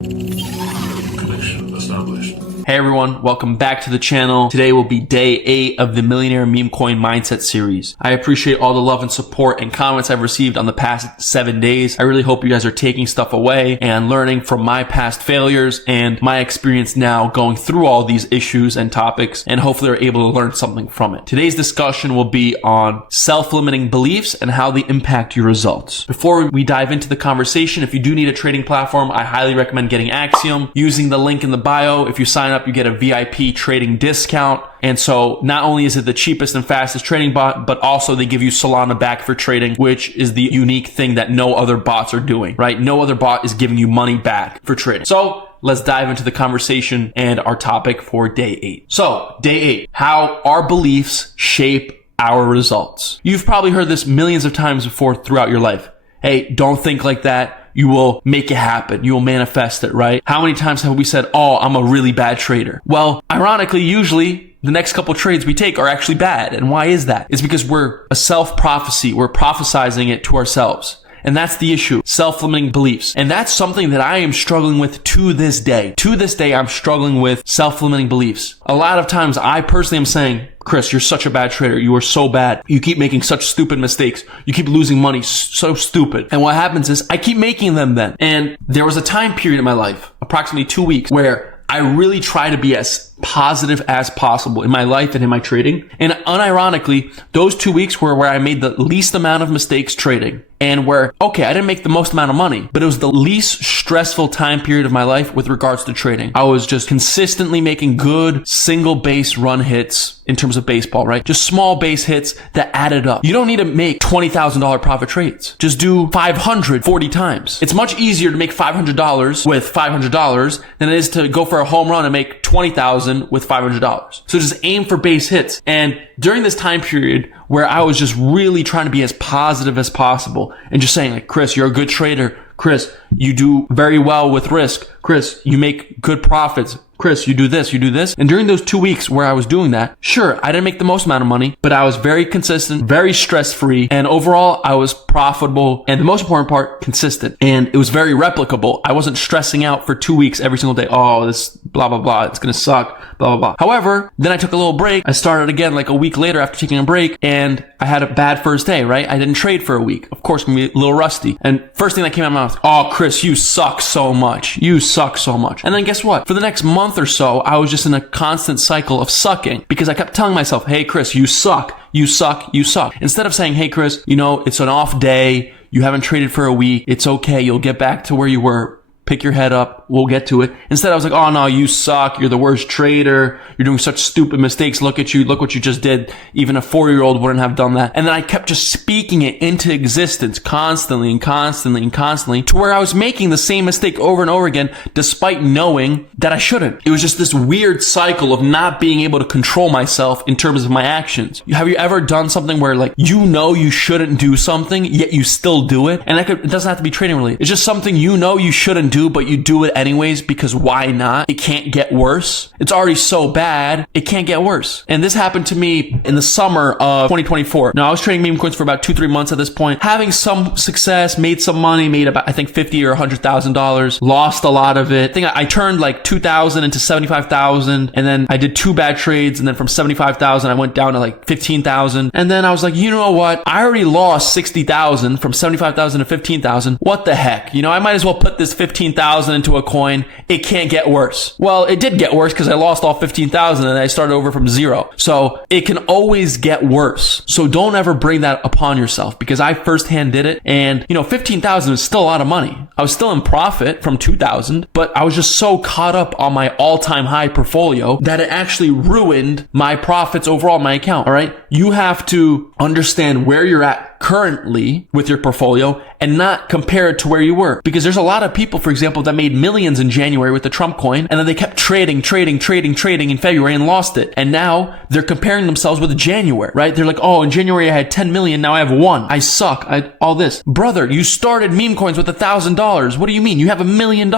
Connection established. Hey everyone, welcome back to the channel. Today will be day 8 of the Millionaire Memecoin Mindset series. I appreciate all the love and support and comments I've received on the past 7 days. I really hope you guys are taking stuff away and learning from my past failures and my experience now going through all these issues and topics, and hopefully are able to learn something from it. Today's discussion will be on self-limiting beliefs and how they impact your results. Before we dive into the conversation, if you do need a trading platform, I highly recommend getting Axiom. Using the link in the bio, if you sign up, you get a VIP trading discount. And so not only is it the cheapest and fastest trading bot, but also they give you Solana back for trading, which is the unique thing that no other bots are doing, right? No other bot is giving you money back for trading. So let's dive into the conversation and our topic for day 8. So day 8, how our beliefs shape our results. You've probably heard this millions of times before throughout your life. Hey, don't think like that. You will make it happen. You will manifest it, right? How many times have we said, oh, I'm a really bad trader? Well, ironically, usually the next couple trades we take are actually bad. And why is that? It's because we're a self-prophecy. We're prophesizing it to ourselves. And that's the issue, self-limiting beliefs. And that's something that I am struggling with to this day. To this day, I'm struggling with self-limiting beliefs. A lot of times I personally am saying, Chris, you're such a bad trader. You are so bad. You keep making such stupid mistakes. You keep losing money. So stupid. And what happens is I keep making them then. And there was a time period in my life, approximately 2 weeks, where I really try to be as positive as possible in my life and in my trading. And unironically, those 2 weeks were where I made the least amount of mistakes trading. And where, okay, I didn't make the most amount of money, but it was the least stressful time period of my life with regards to trading. I was just consistently making good single base run hits in terms of baseball, right? Just small base hits that added up. You don't need to make $20,000 profit trades. Just do 500 40 times. It's much easier to make $500 with $500 than it is to go for a home run and make $20,000 with $500. So just aim for base hits. And during this time period where I was just really trying to be as positive as possible and just saying like, Chris, you're a good trader. Chris, you do very well with risk. Chris, you make good profits. Chris, you do this, you do this. And during those 2 weeks where I was doing that, sure, I didn't make the most amount of money, but I was very consistent, very stress-free, and overall I was profitable, and the most important part, consistent. And it was very replicable. I wasn't stressing out for 2 weeks every single day. Oh, this blah, blah, blah, it's gonna suck, blah, blah, blah. However, then I took a little break. I started again like a week later after taking a break, and I had a bad first day, right? I didn't trade for a week. Of course, I'm gonna be a little rusty. And first thing that came out of my mouth, oh, Chris, you suck so much. You suck so much. And then guess what? For the next month or so, I was just in a constant cycle of sucking because I kept telling myself, hey, Chris, you suck, you suck, you suck. Instead of saying, hey, Chris, you know, it's an off day. You haven't traded for a week. It's okay. You'll get back to where you were. Pick your head up. We'll get to it. Instead, I was like, oh no, you suck. You're the worst trader. You're doing such stupid mistakes. Look at you. Look what you just did. Even a 4-year-old wouldn't have done that. And then I kept just speaking it into existence constantly and constantly and constantly to where I was making the same mistake over and over again, despite knowing that I shouldn't. It was just this weird cycle of not being able to control myself in terms of my actions. Have you ever done something where like, you know, you shouldn't do something, yet you still do it? And it doesn't have to be trading related. It's just something you know you shouldn't do, but you do it anyways because why not? It can't get worse. It's already so bad. It can't get worse. And this happened to me in the summer of 2024. Now I was trading meme coins for about 2-3 months at this point, having some success, made some money, made about, I think $50,000 or $100,000, lost a lot of it. I think I turned like 2,000 into 75,000. And then I did 2 bad trades. And then from 75,000, I went down to like 15,000. And then I was like, you know what? I already lost 60,000 from 75,000 to 15,000. What the heck? You know, I might as well put this 15,000 into a coin. It can't get worse. Well, it did get worse because I lost all 15,000 and I started over from zero. So it can always get worse. So don't ever bring that upon yourself because I firsthand did it. And you know, 15,000 is still a lot of money. I was still in profit from 2,000, but I was just so caught up on my all-time high portfolio that it actually ruined my profits overall in my account. All right. You have to understand where you're at currently with your portfolio and not compare it to where you were. Because there's a lot of people, for example, that made millions in January with the Trump coin, and then they kept trading in February and lost it. And now they're comparing themselves with January, right? They're like, oh, in January I had 10 million, now I have 1. I suck. All this. Brother, you started meme coins with $1,000. What do you mean? You have $1 million.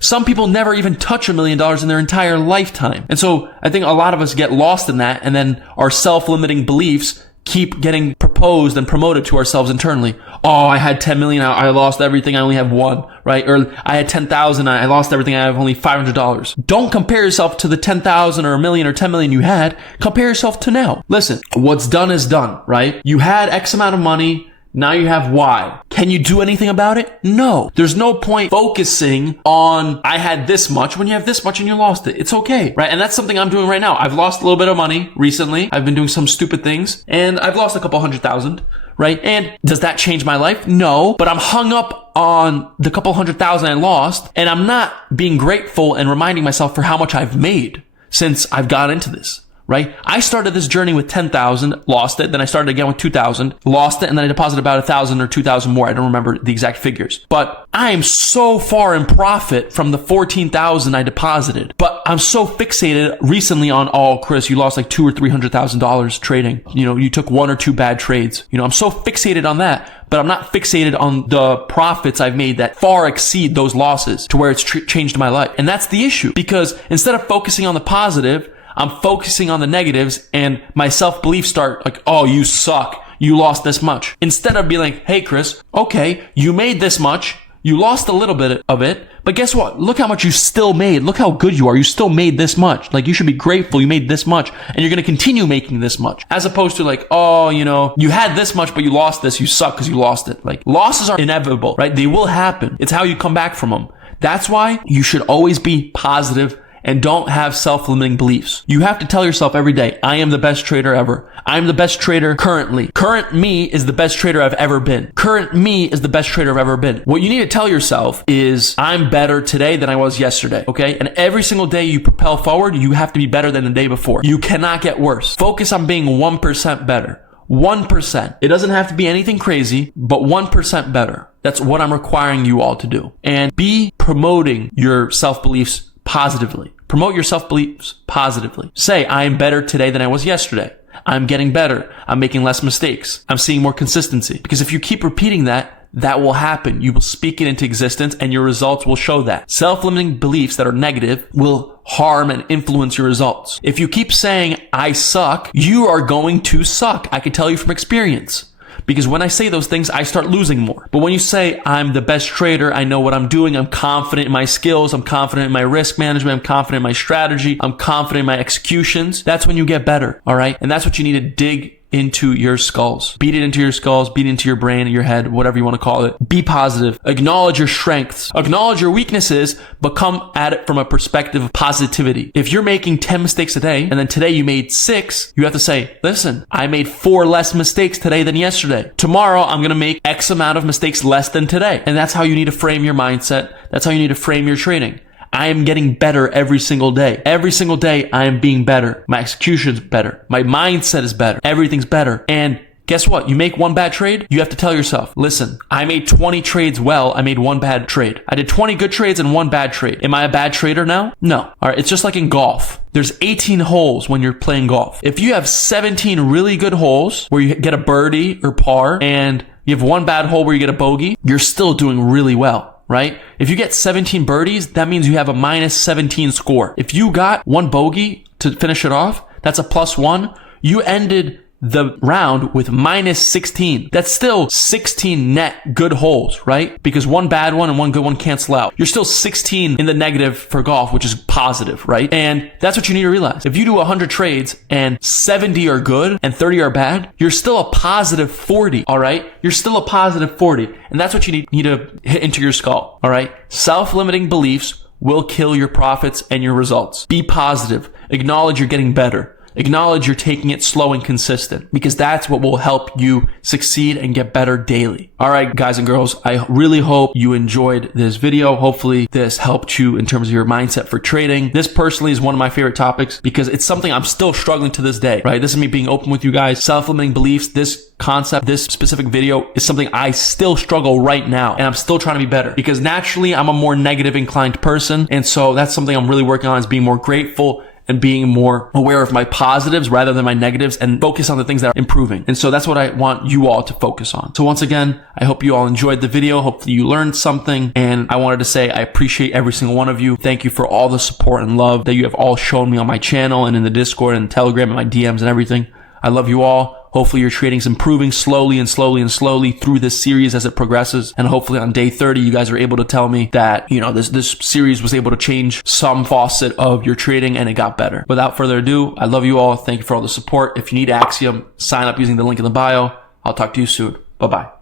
Some people never even touch $1 million in their entire lifetime. And so I think a lot of us get lost in that, and then our self-limiting beliefs keep getting proposed and promoted to ourselves internally. Oh, I had 10 million. I lost everything. I only have one, right? Or I had 10,000. I lost everything. I have only $500. Don't compare yourself to the 10,000 or a million or 10 million you had. Compare yourself to now. Listen, what's done is done, right? You had X amount of money. Now you have Y. Can you do anything about it? No. There's no point focusing on, I had this much when you have this much and you lost it. It's okay, right? And that's something I'm doing right now. I've lost a little bit of money recently. I've been doing some stupid things and I've lost a couple 100,000, right? And does that change my life? No, but I'm hung up on the couple 100,000 I lost and I'm not being grateful and reminding myself for how much I've made since I've got into this. Right? I started this journey with 10,000, lost it. Then I started again with 2,000, lost it. And then I deposited about 1,000 or 2,000 more. I don't remember the exact figures, but I am so far in profit from the 14,000 I deposited. But I'm so fixated recently on, oh, Chris, you lost like $200,000 or $300,000 trading. You took one or two bad trades. I'm so fixated on that, but I'm not fixated on the profits I've made that far exceed those losses to where it's changed my life. And that's the issue, because instead of focusing on the positive, I'm focusing on the negatives and my self-beliefs start like, oh, you suck. You lost this much. Instead of being like, hey, Chris, okay, you made this much. You lost a little bit of it, but guess what? Look how much you still made. Look how good you are. You still made this much. Like, you should be grateful you made this much and you're going to continue making this much, as opposed to like, oh, you had this much, but you lost this. You suck because you lost it. Like, losses are inevitable, right? They will happen. It's how you come back from them. That's why you should always be positive and don't have self-limiting beliefs. You have to tell yourself every day, I am the best trader ever. I'm the best trader currently. Current me is the best trader I've ever been. Current me is the best trader I've ever been. What you need to tell yourself is, I'm better today than I was yesterday, okay? And every single day you propel forward, you have to be better than the day before. You cannot get worse. Focus on being 1% better. 1%. It doesn't have to be anything crazy, but 1% better. That's what I'm requiring you all to do. And be promoting your self-beliefs positively. Promote your self-beliefs positively. Say, I am better today than I was yesterday. I'm getting better. I'm making less mistakes. I'm seeing more consistency. Because if you keep repeating that, that will happen. You will speak it into existence and your results will show that. Self-limiting beliefs that are negative will harm and influence your results. If you keep saying, I suck, you are going to suck. I can tell you from experience. Because when I say those things, I start losing more. But when you say, I'm the best trader, I know what I'm doing, I'm confident in my skills, I'm confident in my risk management, I'm confident in my strategy, I'm confident in my executions, that's when you get better, all right? And that's what you need to dig into your skulls. Beat it into your skulls, beat it into your brain, your head, whatever you want to call it. Be positive. Acknowledge your strengths. Acknowledge your weaknesses, but come at it from a perspective of positivity. If you're making 10 mistakes a day, and then today you made 6, you have to say, listen, I made 4 less mistakes today than yesterday. Tomorrow, I'm going to make X amount of mistakes less than today. And that's how you need to frame your mindset. That's how you need to frame your trading. I am getting better every single day. Every single day, I am being better. My execution's better. My mindset is better. Everything's better. And guess what? You make one bad trade, you have to tell yourself, listen, I made 20 trades well. I made one bad trade. I did 20 good trades and one bad trade. Am I a bad trader now? No. All right. It's just like in golf. There's 18 holes when you're playing golf. If you have 17 really good holes where you get a birdie or par and you have one bad hole where you get a bogey, you're still doing really well. Right? If you get 17 birdies, that means you have a minus 17 score. If you got one bogey to finish it off, that's a +1. You ended the round with minus 16. That's still 16 net good holes, right? Because one bad one and one good one cancel out. You're still 16 in the negative for golf, which is positive, right? And that's what you need to realize. If you do 100 trades and 70 are good and 30 are bad, you're still a positive 40, all right? You're still a positive 40. And that's what you need to hit into your skull, all right? Self-limiting beliefs will kill your profits and your results. Be positive. Acknowledge you're getting better. Acknowledge you're taking it slow and consistent, because that's what will help you succeed and get better daily. All right, guys and girls, I really hope you enjoyed this video. Hopefully this helped you in terms of your mindset for trading. This personally is one of my favorite topics because it's something I'm still struggling to this day, right? This is me being open with you guys. Self-limiting beliefs, this concept, this specific video is something I still struggle right now, and I'm still trying to be better because naturally I'm a more negative inclined person. And so that's something I'm really working on, is being more grateful and being more aware of my positives rather than my negatives, and focus on the things that are improving. And so that's what I want you all to focus on. So once again, I hope you all enjoyed the video. Hopefully you learned something. And I wanted to say I appreciate every single one of you. Thank you for all the support and love that you have all shown me on my channel and in the Discord and Telegram and my DMs and everything. I love you all. Hopefully your trading's improving slowly and slowly and slowly through this series as it progresses. And hopefully on day 30, you guys are able to tell me that, this series was able to change some facet of your trading and it got better. Without further ado, I love you all. Thank you for all the support. If you need Axiom, sign up using the link in the bio. I'll talk to you soon. Bye-bye.